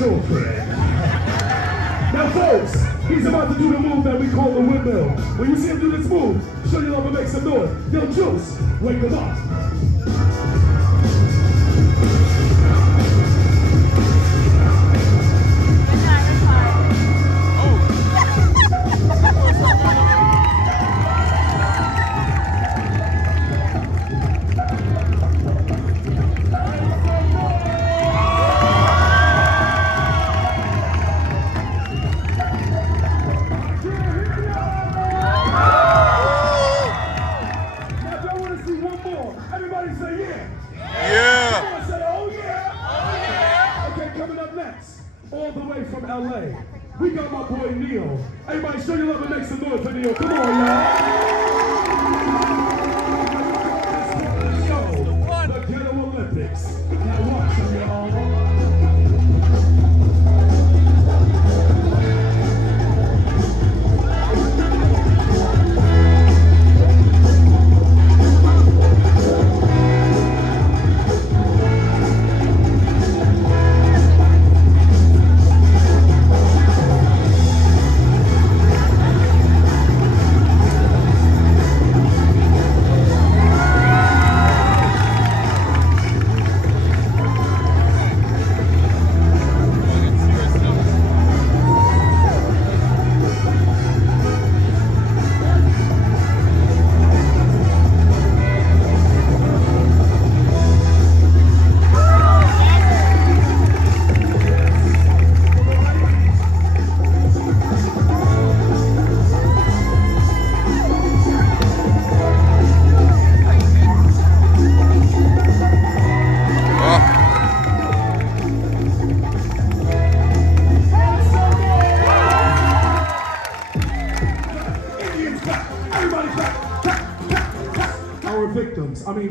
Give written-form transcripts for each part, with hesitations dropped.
children. Now folks, he's about to do the move that we call the windmill. When you see him do this move, show your love and make some noise. Yo, Juice, wake him up. All the way from LA, we got my boy Neil. Everybody show your love and make some noise for Neil. Come on, y'all. Show the Ghetto Olympics. Now watch them, y'all.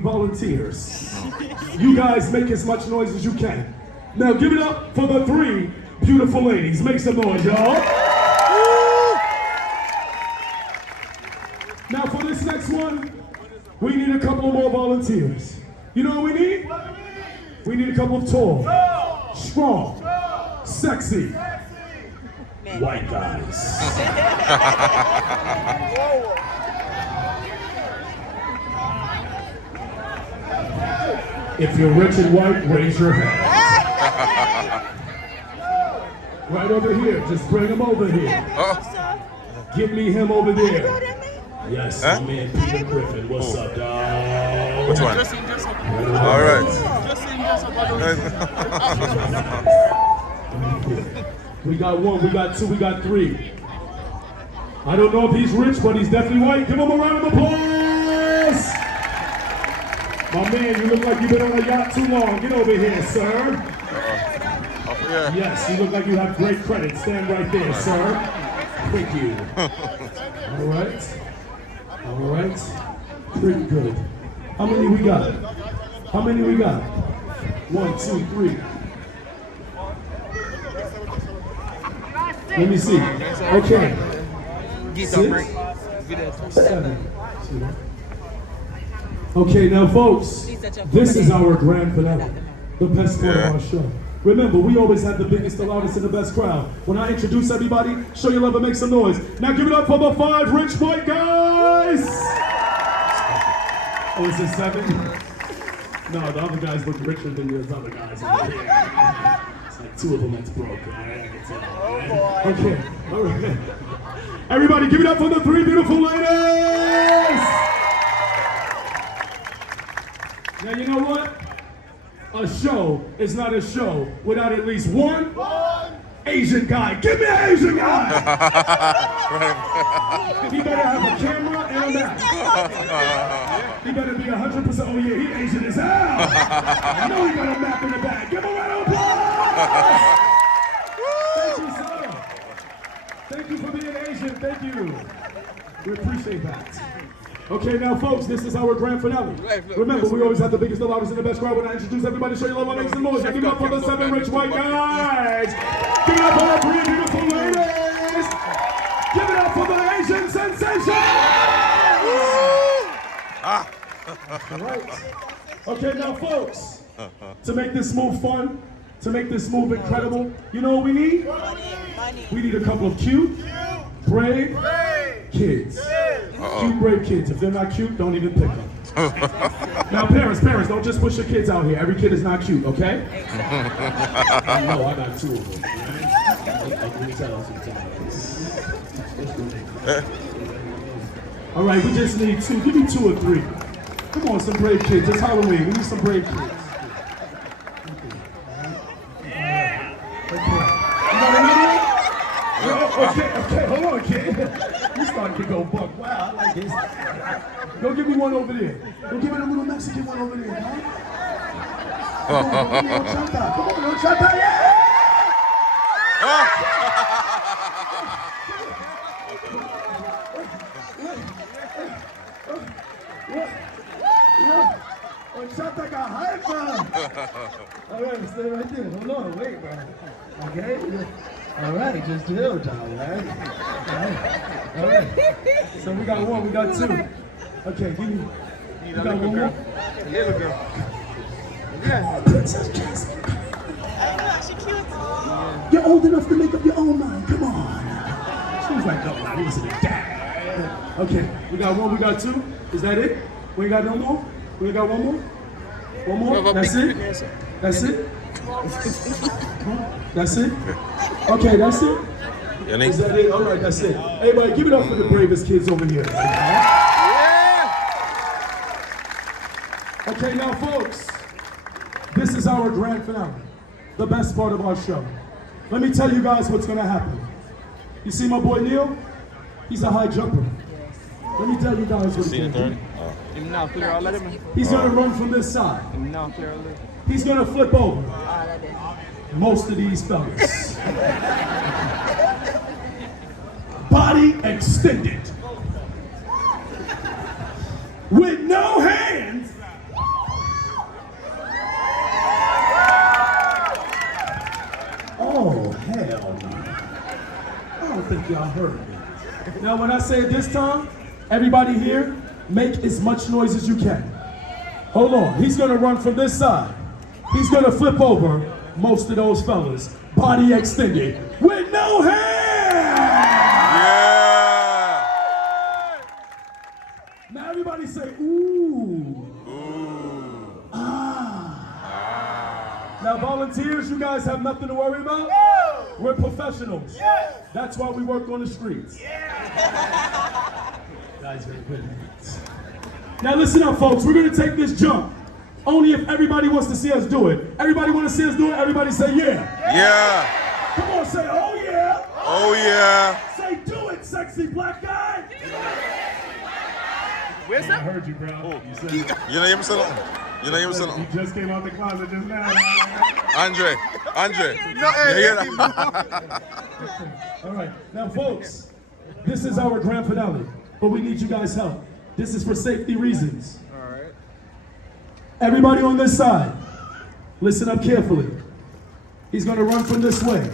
Volunteers. You guys make as much noise as you can. Now give it up for the three beautiful ladies. Make some noise, y'all. Now for this next one, we need a couple more volunteers. You know what we need? We need a couple of tall, strong, sexy, white guys. If you're rich and white, raise your hand. Right over here. Just bring him over here. Give me him over there. Yes, my man Peter Griffin. What's up, dog? Which one? All right. We got one, we got two, we got three. I don't know if he's rich, but he's definitely white. Give him a round of applause. My man, you look like you've been on a yacht too long. Get over here, sir. Yeah. Yes, you look like you have great credit. Stand right there, sir. Thank you. All right. All right. Pretty good. How many we got? How many we got? 1, 2, 3. Let me see. Okay. 6, 7. Okay, now folks, this is our grand finale, the best part of our show. Remember, we always have the biggest, the loudest, and the best crowd. When I introduce everybody, show your love and make some noise. Now give it up for the 5 rich white guys! Oh, is it 7? No, the other guys look richer than those other guys. It's like 2 of them that's broke. Okay, all right. Everybody give it up for the 3 beautiful ladies! Now you know what? A show is not a show without at least one Asian guy. Give me an Asian guy! He better have a camera and a map. He better be 100%. Oh yeah, he Asian as hell. I know he got a map in the back. Give him a round of applause! Thank you, sir. Thank you for being Asian. Thank you. We appreciate that. Okay, now folks, this is our grand finale. Remember, we always have the biggest, the loudest, and the best crowd. When I introduce everybody, show you love, make some noise. Give it up for the 7 rich white guys. Give it up for the 3 beautiful ladies. Give it up for the Asian sensation. All right. Okay, now folks, to make this move fun, to make this move incredible, you know what we need? We need a couple of cute, brave kids. Cute, brave kids. If they're not cute, don't even pick them. Now, parents, don't just push your kids out here. Every kid is not cute, okay? I know, I got 2 of them. I can tell sometimes. All right, we just need 2. Give me 2 or 3. Come on, some brave kids. It's Halloween. We need some brave kids. Okay, hold on, kid. You starting to go buck. Wow, I like this. Go give me one over there. Go give me a little Mexican one over there, huh? Come on, chata, yeah! Chata got hyper. All right, stay right there. Hold on, wait, bro. Okay? All right, just chill, John, right? All right. So we got 1, we got 2. Okay, give me. You got 1 more? Little girl. Yeah. Princess Jasmine. She cute. You're old enough to make up your own mind. Come on. She was like, no, man, listen to that. Okay, we got 1, we got 2. Is that it? We ain't got no more? We ain't got 1 more? 1 more? That's it? That's it? That's it? Okay, that's it? Is that it? All right, that's it. Everybody, give it up for the bravest kids over here. Yeah! Okay, now, folks, this is our grand finale, the best part of our show. Let me tell you guys what's going to happen. You see my boy Neil? He's a high jumper. Let me tell you guys what's going to happen. He's going to run from this side. He's going to flip over most of these fellas. Body extended. With no hands. Oh, hell no. I don't think y'all heard me. Now, when I say it this time, everybody here, make as much noise as you can. Hold on. He's going to run from this side. He's going to flip over most of those fellas. Body extended. With no hands! Yeah! Now everybody say, ooh. Ah. Now volunteers, you guys have nothing to worry about? We're professionals. That's why we work on the streets. Guys, very good. Now listen up, folks. We're going to take this jump. Only if everybody wants to see us do it. Everybody want to see us do it? Everybody say yeah. Yeah. Come on, say oh yeah. Oh yeah. Say do it, sexy black guy. Where's that? I heard you, bro. Oh. You said You know him salon. You know him you salon. just came out the closet just now. Andre. No, You hear that? All right. Now, folks, this is our grand finale, but we need you guys' help. This is for safety reasons. All right. Everybody on this side, listen up carefully. He's going to run from this way.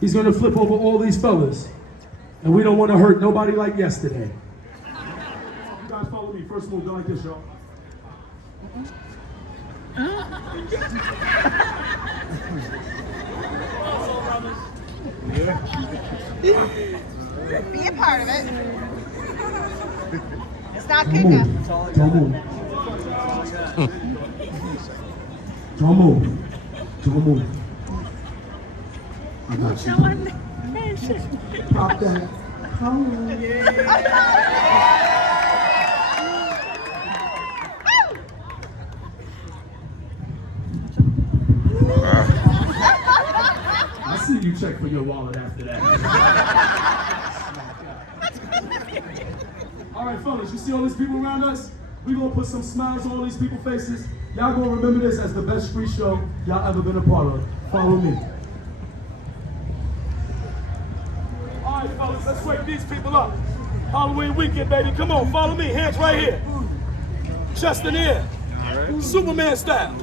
He's going to flip over all these fellas. And we don't want to hurt nobody like yesterday. You guys follow me. First move, go like this, y'all. Be a part of it. It's not Don't good enough. move. Don't move. Don't move. Don't move. I got you. Pop that. Come on. I see you check for your wallet after that. All right, fellas, you see all these people around us? We gonna put some smiles on all these people's faces. Y'all gonna remember this as the best street show y'all ever been a part of. Follow me. All right, fellas, let's wake these people up. Halloween weekend, baby. Come on, follow me. Hands right here. Chest in the air. Superman style.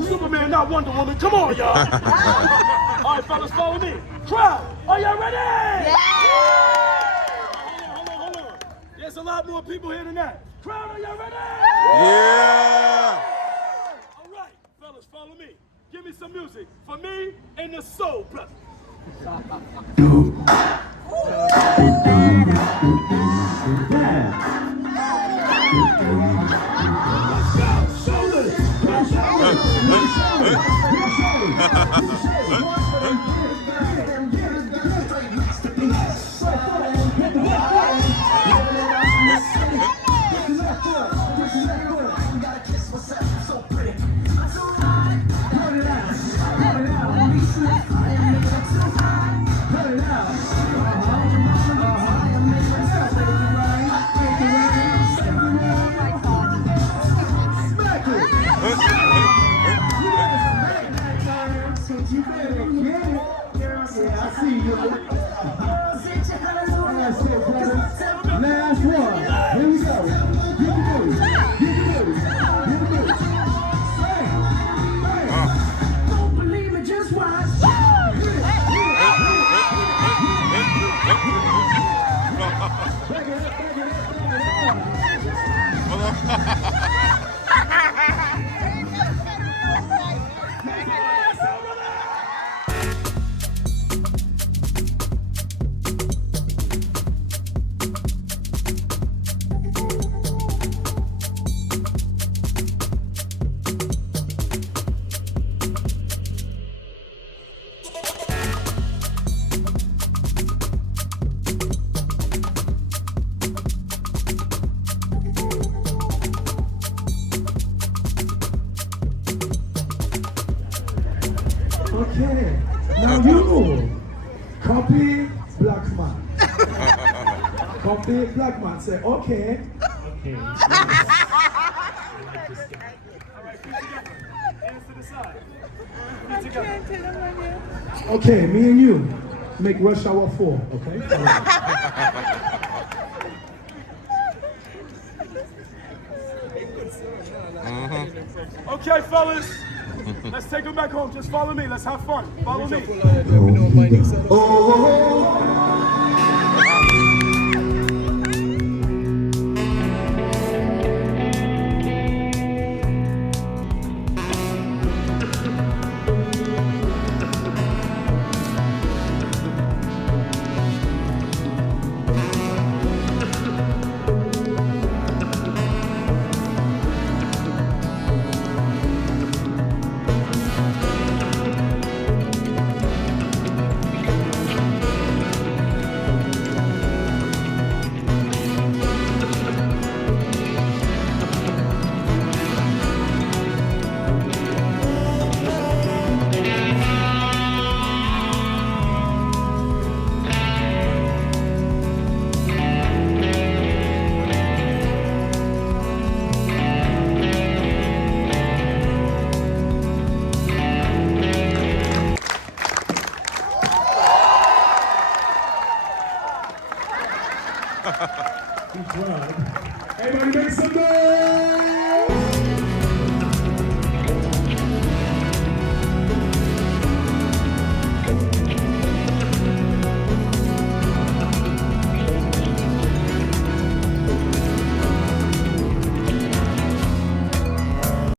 Superman, not Wonder Woman. Come on, y'all. All right, fellas, follow me. Crowd, are y'all ready? Yeah! Hold on. There's a lot more people here than that. Crowd, are y'all ready? Yeah. All right, fellas, follow me. give me some music for me and the soul brother. Last one. Here we go. Get the booty. Get the booty. Get the booty. Don't believe me, just watch. Okay, now you copy black man. Copy black man. Say okay. Okay. Hands to the side. Okay, me and you make rush hour 4. Okay. Okay, fellas. Let's take them back home. Just follow me. Let's have fun. Follow me. Good job. Everybody make some noise!